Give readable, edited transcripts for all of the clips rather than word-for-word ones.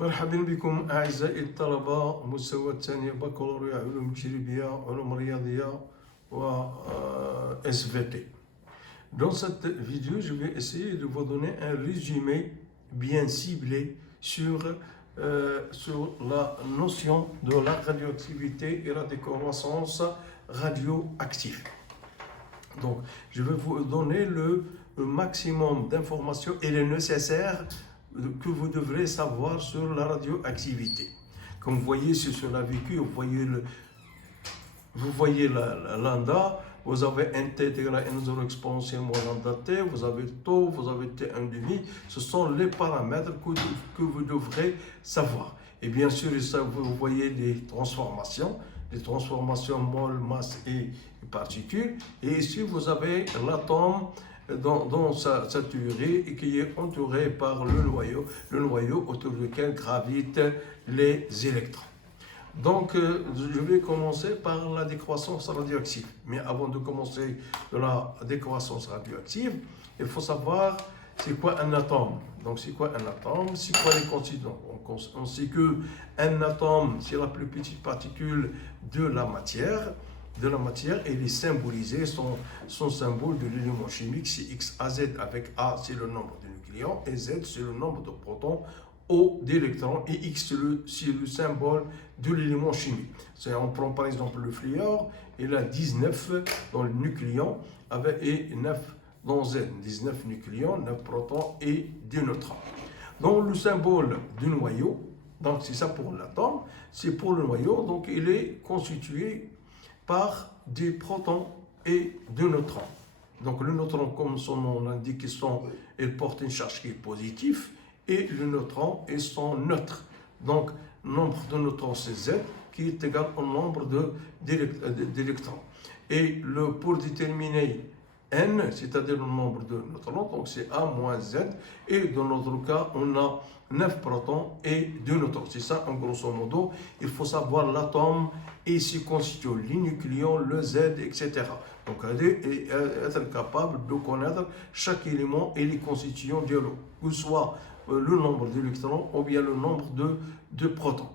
مرحبا بكم أعزائي الطلبة مستوى الثانية بكالوريا علوم تجريبية علوم رياضية و SVT. Dans cette vidéo, je vais essayer de vous donner un résumé bien ciblé sur la notion de la radioactivité et la décroissance radioactive. Donc, je vais vous donner le maximum d'informations et le nécessaire que vous devrez savoir sur la radioactivité. Comme vous voyez, c'est sur la vécu, vous voyez lambda, vous avez n t égale à n0 exponentielle moins lambda t, vous avez tau, vous avez t1 demi. Ce sont les paramètres que vous devrez savoir. Et bien sûr, vous voyez les transformations mol, masse et particules. Et ici, vous avez l'atome dans sa théorie et qui est entouré par le noyau autour duquel gravitent les électrons. Donc, je vais commencer par la décroissance radioactive. Mais avant de commencer de la décroissance radioactive, il faut savoir c'est quoi un atome. Donc, c'est quoi un atome? C'est quoi les constituants? On sait qu'un atome, c'est la plus petite particule de la matière. Il est symbolisé, son symbole de l'élément chimique, c'est XAZ avec A, c'est le nombre de nucléons, et Z, c'est le nombre de protons, O d'électrons, et X, c'est le symbole de l'élément chimique. On prend par exemple le fluor, il a 19 dans le nucléon et 9 dans Z, 19 nucléons, 9 protons et 2 neutrons. Donc le symbole du noyau, donc c'est ça pour l'atome, c'est pour le noyau, donc il est constitué par des protons et des neutrons. Donc le neutron, comme son nom l'indique, il porte une charge qui est positive, et le neutron est son neutre. Donc le nombre de neutrons c'est Z, qui est égal au nombre d'électrons. Et pour déterminer N, c'est-à-dire le nombre de neutrons, donc c'est A moins Z, et dans notre cas, on a 9 protons et 2 neutrons. C'est ça, en grosso modo. Il faut savoir l'atome et s'y constitue les nucléons, le Z, etc. Donc, être capable de connaître chaque élément et les constituants de l'eau, que ce soit le nombre d'électrons ou bien le nombre de protons.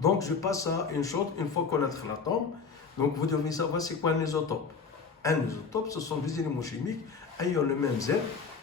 Donc, je passe à une chose, une fois connaître l'atome, donc vous devez savoir c'est quoi un isotope. Un isotope, ce sont des éléments chimiques ayant le même Z,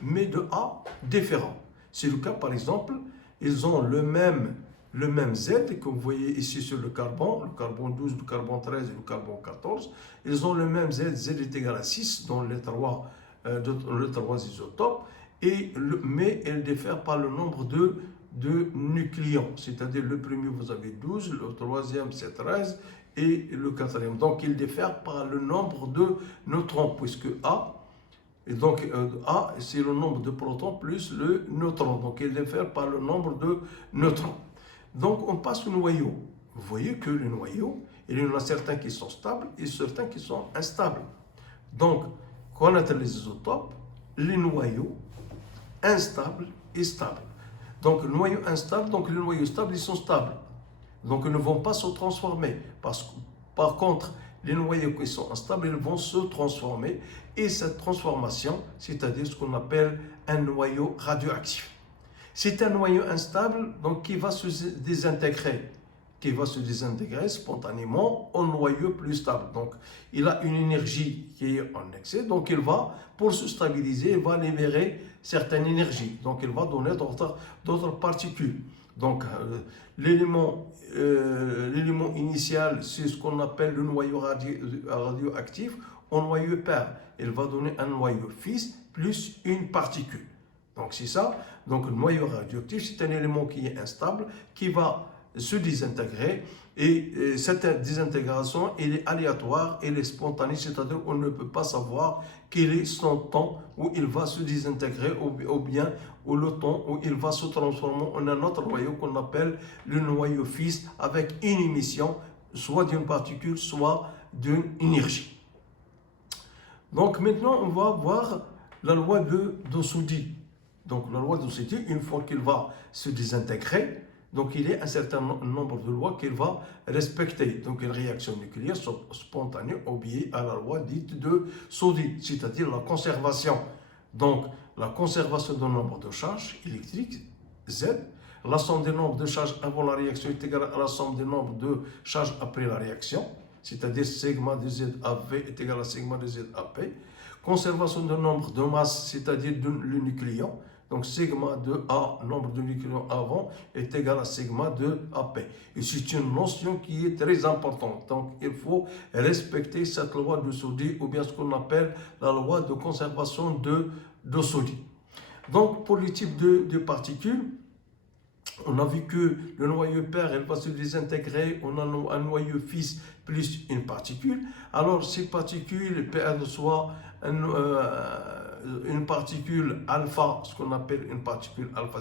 mais de A différents. C'est le cas, par exemple, ils ont le même Z que vous voyez ici sur le carbone 12, le carbone 13 et le carbone 14. Ils ont le même Z, Z est égal à 6 dans les trois isotopes, mais elles diffèrent par le nombre de nucléons. C'est-à-dire le premier, vous avez 12, le troisième, c'est 13, et le quatrième. Donc, ils diffèrent par le nombre de neutrons, puisque A, c'est le nombre de protons plus le neutron. Donc, ils diffèrent par le nombre de neutrons. Donc, on passe au noyau. Vous voyez que le noyau, il y en a certains qui sont stables et certains qui sont instables. Donc, connaître les isotopes, les noyaux instables et stables. Donc, le noyau instable, donc les noyaux stables, ils sont stables. Donc, ils ne vont pas se transformer. Par contre, les noyaux qui sont instables, ils vont se transformer. Et cette transformation, c'est-à-dire ce qu'on appelle un noyau radioactif. C'est un noyau instable, donc qui va se désintégrer spontanément en noyau plus stable. Donc, il a une énergie qui est en excès, donc pour se stabiliser, il va libérer certaines énergies. Donc, il va donner d'autres particules. Donc, l'élément initial, c'est ce qu'on appelle le noyau radioactif. En noyau pair, il va donner un noyau fils plus une particule. Donc, c'est ça. Donc, le noyau radioactif, c'est un élément qui est instable, qui va se désintégrer. Et cette désintégration, elle est aléatoire, elle est spontanée, c'est-à-dire qu'on ne peut pas savoir quel est son temps où il va se désintégrer ou le temps où il va se transformer en un autre noyau qu'on appelle le noyau fils avec une émission, soit d'une particule, soit d'une énergie. Donc maintenant, on va voir la loi de Dossoudi. Donc la loi de Dossoudi, une fois qu'il va se désintégrer, donc il y a un certain nombre de lois qu'il va respecter. Donc une réaction nucléaire spontanée obéit à la loi dite de Dossoudi, c'est-à-dire la conservation. Donc la conservation d'un nombre de charges électriques, Z, La somme des nombres de charges avant la réaction est égale à la somme des nombres de charges après la réaction, c'est-à-dire sigma de ZAV est égal à sigma de ZAP. Conservation de nombre de masse, c'est-à-dire le nucléon. Donc sigma de A, nombre de nucléons avant, est égal à sigma de AP. Et c'est une notion qui est très importante. Donc il faut respecter cette loi de Soddy, ou bien ce qu'on appelle la loi de conservation de Soddy. Donc pour les types de particules, on a vu que le noyau père, elle va se désintégrer, on a un noyau fils plus une particule. Alors ces particules peuvent soit une particule alpha, ce qu'on appelle une particule alpha,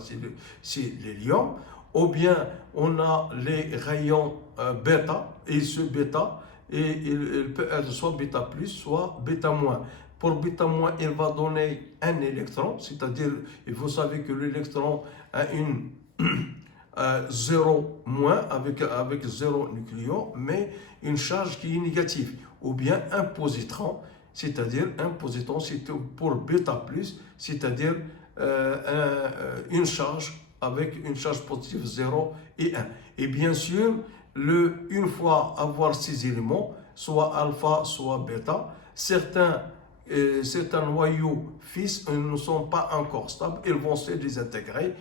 c'est l'hélium, ou bien on a les rayons bêta, et ce bêta, et il peut être soit bêta plus, soit bêta moins. Pour bêta moins, il va donner un électron, c'est-à-dire, vous savez que l'électron a une 0 moins avec 0 nucléon, mais une charge qui est négative, ou bien un positron, c'est-à-dire un positron c'est pour bêta plus, c'est-à-dire une charge avec une charge positive 0 et 1. Et bien sûr, une fois avoir ces éléments, soit alpha, soit bêta, certains noyaux fils ne sont pas encore stables, ils vont se désintégrer.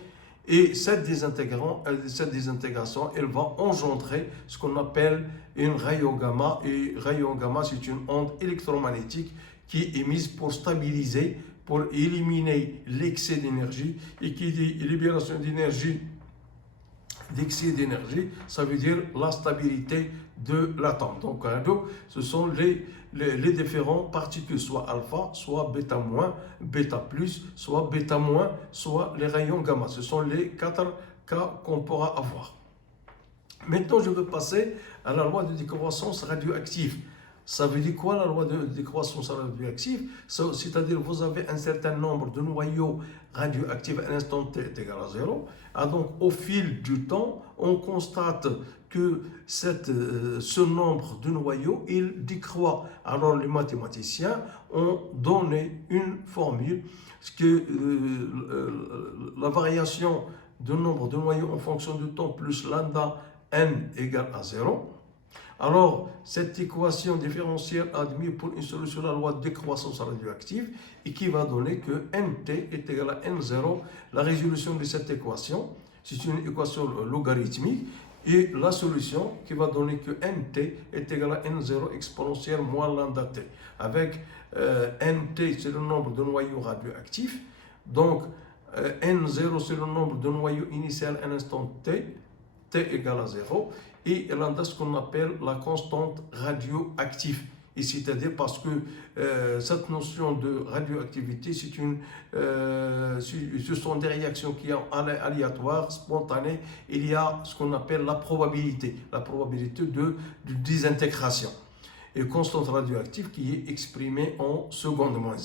Et cette désintégration, elle va engendrer ce qu'on appelle une rayon gamma. Et rayon gamma, c'est une onde électromagnétique qui est émise pour stabiliser, pour éliminer l'excès d'énergie. Et qui dit libération d'énergie, d'excès d'énergie, ça veut dire la stabilité de l'atome. Donc, ce sont les différentes particules, soit alpha, soit bêta moins, bêta plus, soit bêta moins, soit les rayons gamma. Ce sont les 4 cas qu'on pourra avoir. Maintenant, je veux passer à la loi de décroissance radioactive. Ça veut dire quoi la loi de décroissance radioactive? C'est-à-dire vous avez un certain nombre de noyaux radioactifs à l'instant t est égal à 0. Ah, donc au fil du temps, on constate que ce nombre de noyaux, il décroît. Alors les mathématiciens ont donné une formule, que la variation du nombre de noyaux en fonction du temps plus lambda n égale à 0. Alors, cette équation différentielle admise pour une solution à la loi de décroissance radioactive et qui va donner que Nt est égal à N0. La résolution de cette équation, c'est une équation logarithmique et la solution qui va donner que Nt est égal à N0 exponentielle moins lambda t. Avec Nt, c'est le nombre de noyaux radioactifs. Donc, N0, c'est le nombre de noyaux initial à l'instant t, t égale à 0. Et lambda, ce qu'on appelle la constante radioactive. Et c'est-à-dire parce que cette notion de radioactivité, ce sont des réactions qui sont aléatoires, spontanées. Il y a ce qu'on appelle la probabilité de désintégration. Et constante radioactive qui est exprimée en seconde moins 1.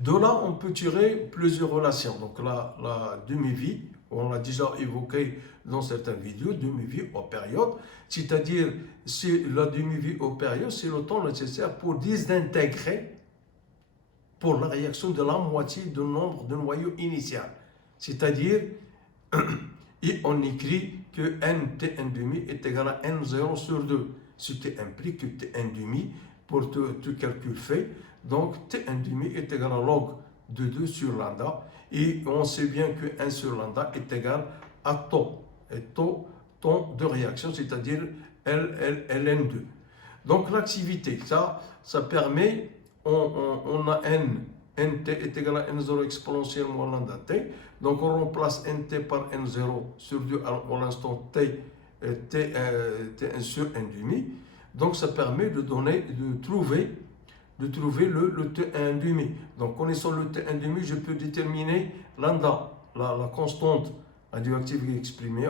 De là, on peut tirer plusieurs relations. Donc la demi-vie, on l'a déjà évoqué dans certaines vidéos, demi-vie aux périodes, c'est-à-dire la demi-vie aux périodes, c'est le temps nécessaire pour désintégrer pour la réaction de la moitié du nombre de noyaux initial. C'est-à-dire, et on écrit que Nt1,5 est égal à N0 sur 2, ce qui implique que T1,5 pour tout calcul fait, donc T1,5 est égal à log de 2 sur lambda, et on sait bien que 1 sur lambda est égal à taux, et temps de réaction, c'est-à-dire ln2. Donc l'activité, ça permet, on a nt est égal à n0 exponentielle moins lambda t, donc on remplace nt par n0 sur 2 à l'instant t, t1 sur 1,5. Donc ça permet de trouver le T1,5. Donc, connaissant le T1,5, je peux déterminer lambda, la constante radioactive exprimée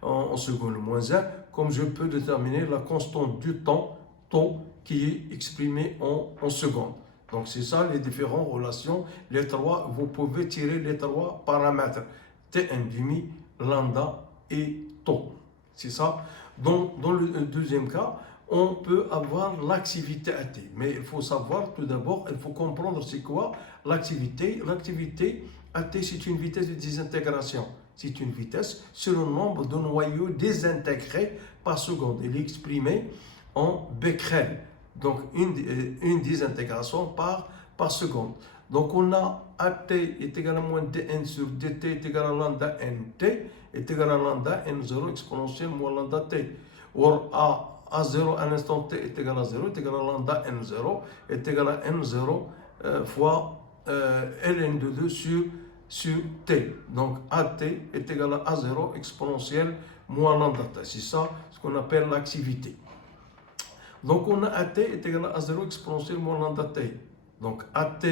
en seconde moins 1, comme je peux déterminer la constante du temps, taux, qui est exprimée en secondes. Donc, c'est ça les différentes relations. Les trois, vous pouvez tirer les trois paramètres, T1,5, lambda et taux. C'est ça. Donc, dans le deuxième cas, on peut avoir l'activité AT. Mais il faut savoir, tout d'abord, il faut comprendre c'est quoi l'activité. L'activité AT, c'est une vitesse de désintégration. c'est une vitesse, c'est le nombre de noyaux désintégrés par seconde. Il est exprimé en becquerel, donc une désintégration par seconde. Donc on a AT est égal à moins dn sur dt est égal à lambda nt est égal à lambda n0 exponentielle moins lambda t. Or A0 à l'instant t est égal à 0 est égal à lambda n0 est égal à n0 fois ln de 2 sur t. Donc AT est égal à A0 exponentielle moins lambda t. C'est ça ce qu'on appelle l'activité. Donc on a AT est égal à A0 exponentielle moins lambda t. Donc AT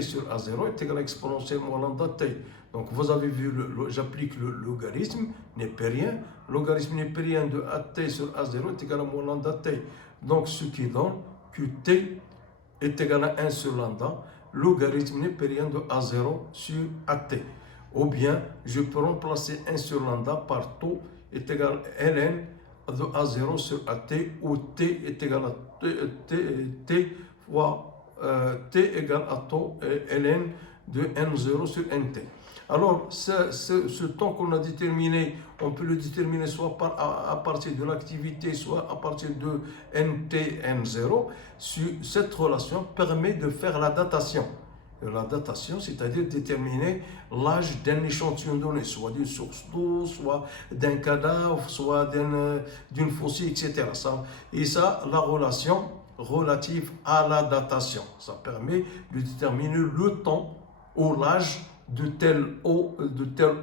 sur A0 est égal à exponentielle moins lambda t. Donc vous avez vu, j'applique le logarithme népérien. Logarithme népérien de AT sur A0 est égal à moins lambda t. Donc ce qui donne que t est égal à 1 sur lambda, logarithme népérien de A0 sur AT. Ou bien je peux remplacer 1 sur lambda par tau est égal à ln de A0 sur AT, où t est égal à t fois t égale à tau ln de n0 sur nt. Alors, ce temps qu'on a déterminé, on peut le déterminer soit à partir de l'activité, soit à partir de nt, n0. Cette relation permet de faire la datation. La datation, c'est-à-dire déterminer l'âge d'un échantillon donné, soit d'une source d'eau, soit d'un cadavre, soit d'une fossile, etc. Et ça, la relation relative à la datation. Ça permet de déterminer le temps ou l'âge de tel eau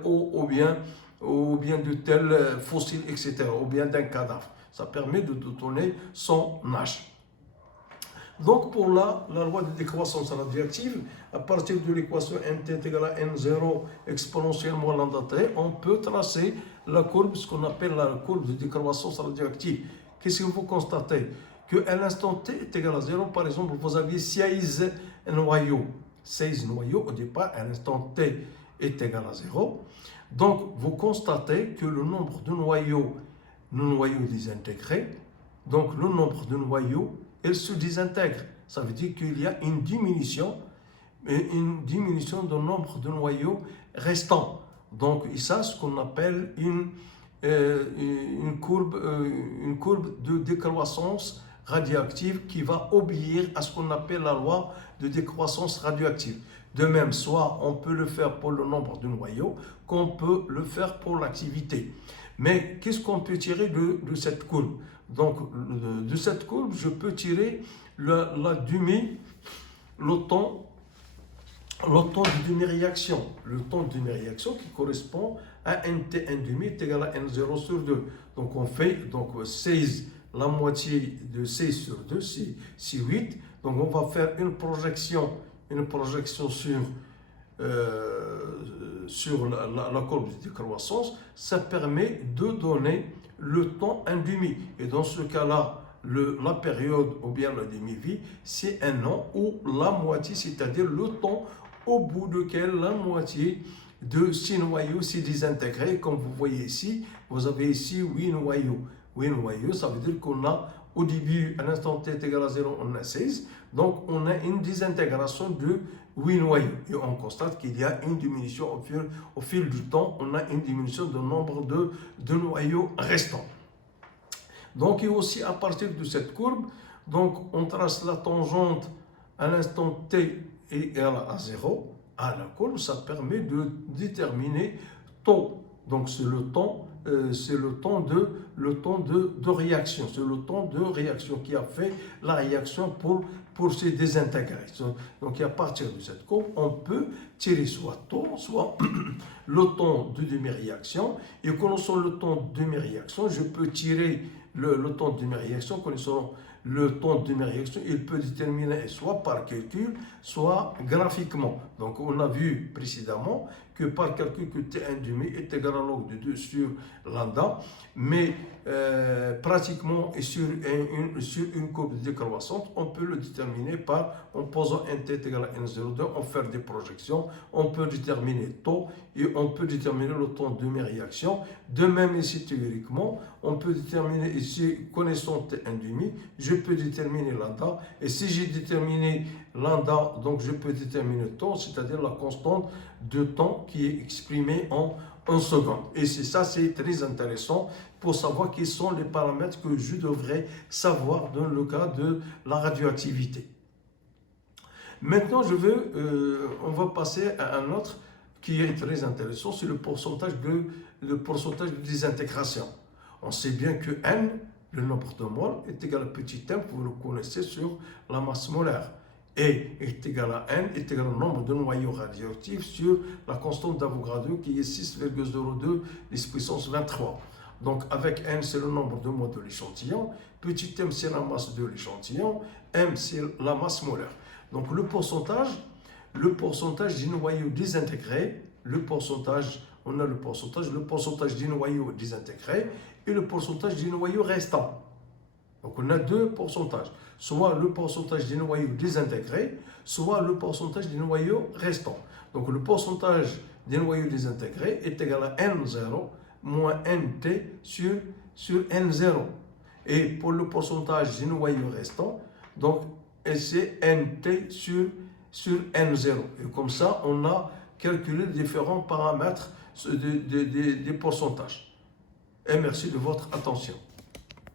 ou bien de tel fossile, etc. ou bien d'un cadavre. Ça permet de donner son âge. Donc pour la loi de décroissance radioactive, à partir de l'équation nt est égal à n0 exponentielle moins lambda t, on peut tracer la courbe, ce qu'on appelle la courbe de décroissance radioactive. Qu'est-ce que vous constatez? Qu'à l'instant t est égal à 0, par exemple, vous aviez 16 noyaux. 16 noyaux au départ, à l'instant t est égal à 0. Donc, vous constatez que le nombre de noyaux désintégrés, donc le nombre de noyaux, ils se désintègrent. Ça veut dire qu'il y a une diminution du nombre de noyaux restants. Donc, ça, ce qu'on appelle une courbe de décroissance radioactive qui va obéir à ce qu'on appelle la loi de décroissance radioactive. De même, soit on peut le faire pour le nombre de noyaux, qu'on peut le faire pour l'activité. Mais qu'est-ce qu'on peut tirer de cette courbe? Donc, de cette courbe, je peux tirer le temps de demi-réaction. Le temps de demi-réaction qui correspond à nt n' est égal à n0 sur 2. Donc, on fait 16, la moitié de 16 sur 2, c'est 8. Donc, on va faire une projection sur la courbe de décroissance. Ça permet de donner le temps un demi. Et dans ce cas-là, la période ou bien la demi-vie, c'est un an ou la moitié, c'est-à-dire le temps au bout duquel la moitié de 6 noyaux s'est désintégré. Comme vous voyez ici, vous avez ici 8 noyaux. 8 noyaux, ça veut dire qu'on a au début, à l'instant t est égal à 0, on a 16. Donc, on a une désintégration de 8 noyaux. Et on constate qu'il y a une diminution au fil du temps. On a une diminution du nombre de noyaux restants. Donc, et aussi à partir de cette courbe, donc on trace la tangente à l'instant t égale à 0 à la courbe. Ça permet de déterminer taux. Donc, c'est le temps de réaction. C'est le temps de réaction qui a fait la réaction pour se désintégrer. Donc, à partir de cette courbe, on peut tirer soit taux, soit le temps de demi-réaction. Et connaissant le temps de demi-réaction, je peux tirer le temps de demi-réaction. Connaissant le temps de demi-réaction, il peut déterminer soit par calcul, soit graphiquement. Donc, on a vu précédemment que par calcul que T1,5 est égal à log de 2 sur lambda, mais pratiquement et sur une courbe décroissante, on peut le déterminer en posant un t égal à n02, on fait des projections, on peut déterminer taux et on peut déterminer le temps de demi-réaction. De même ici théoriquement, on peut déterminer ici, connaissant T1,5, je peux déterminer lambda, et si j'ai déterminé lambda, donc je peux déterminer le temps, c'est-à-dire la constante de temps qui est exprimée en 1 seconde. Et c'est très intéressant pour savoir quels sont les paramètres que je devrais savoir dans le cas de la radioactivité. Maintenant, on va passer à un autre qui est très intéressant, c'est le pourcentage de désintégration. On sait bien que N, le nombre de moles, est égal à petit m, vous le connaissez sur la masse molaire. Et est égal à N, est égal au nombre de noyaux radioactifs sur la constante d'Avogadro qui est 6,02 10 puissance 23. Donc avec N, c'est le nombre de moles de l'échantillon, petit m, c'est la masse de l'échantillon, M, c'est la masse molaire. Donc le pourcentage du noyau désintégré, on a le pourcentage du noyau désintégré et le pourcentage du noyau restant. Donc on a deux pourcentages, soit le pourcentage du noyau désintégré, soit le pourcentage du noyau restant. Donc le pourcentage du noyau désintégré est égal à N0 moins Nt sur N0. Et pour le pourcentage du noyau restant, donc c'est Nt sur N0. Et comme ça, on a calculé différents paramètres des pourcentages. Et merci de votre attention.